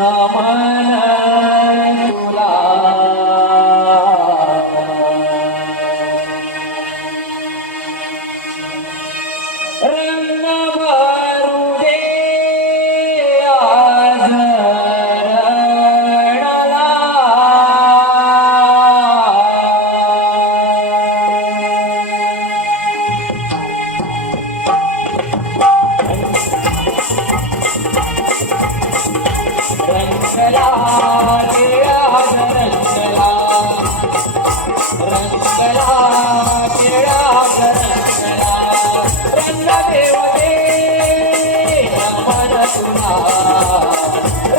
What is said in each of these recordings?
My.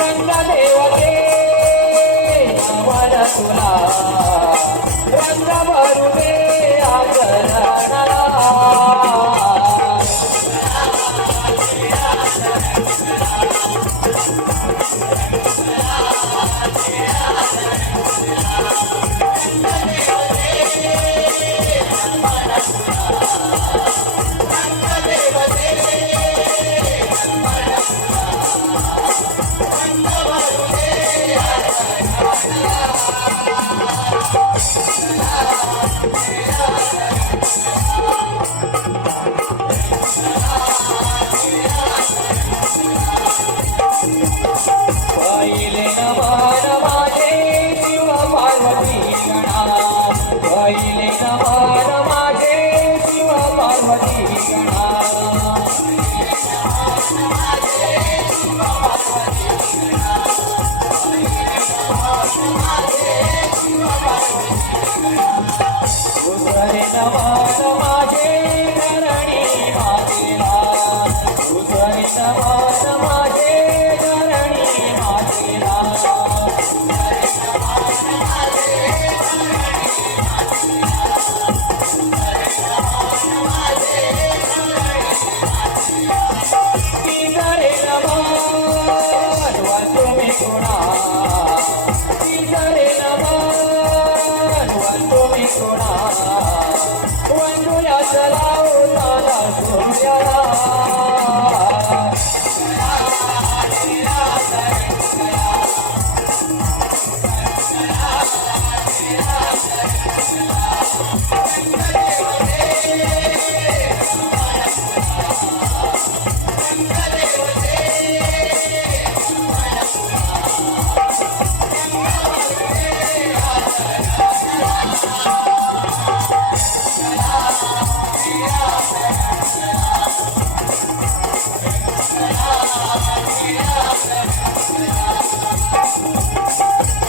Vandana Devate Namana Sunam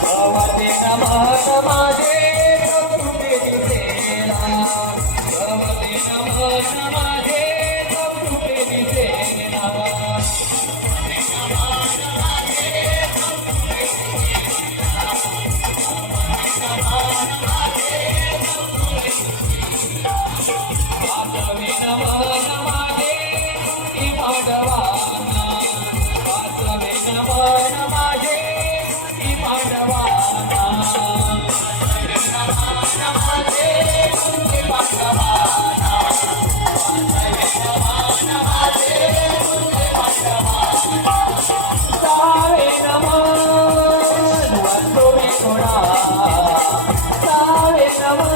भगवते नमः समाजे वे सवा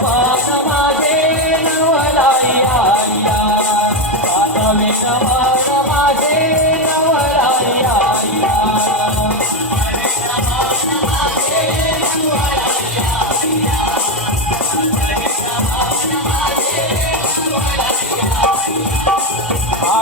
Bye.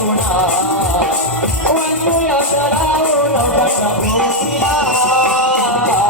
Thank you.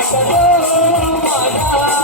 মাতা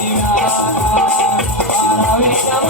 Thank you.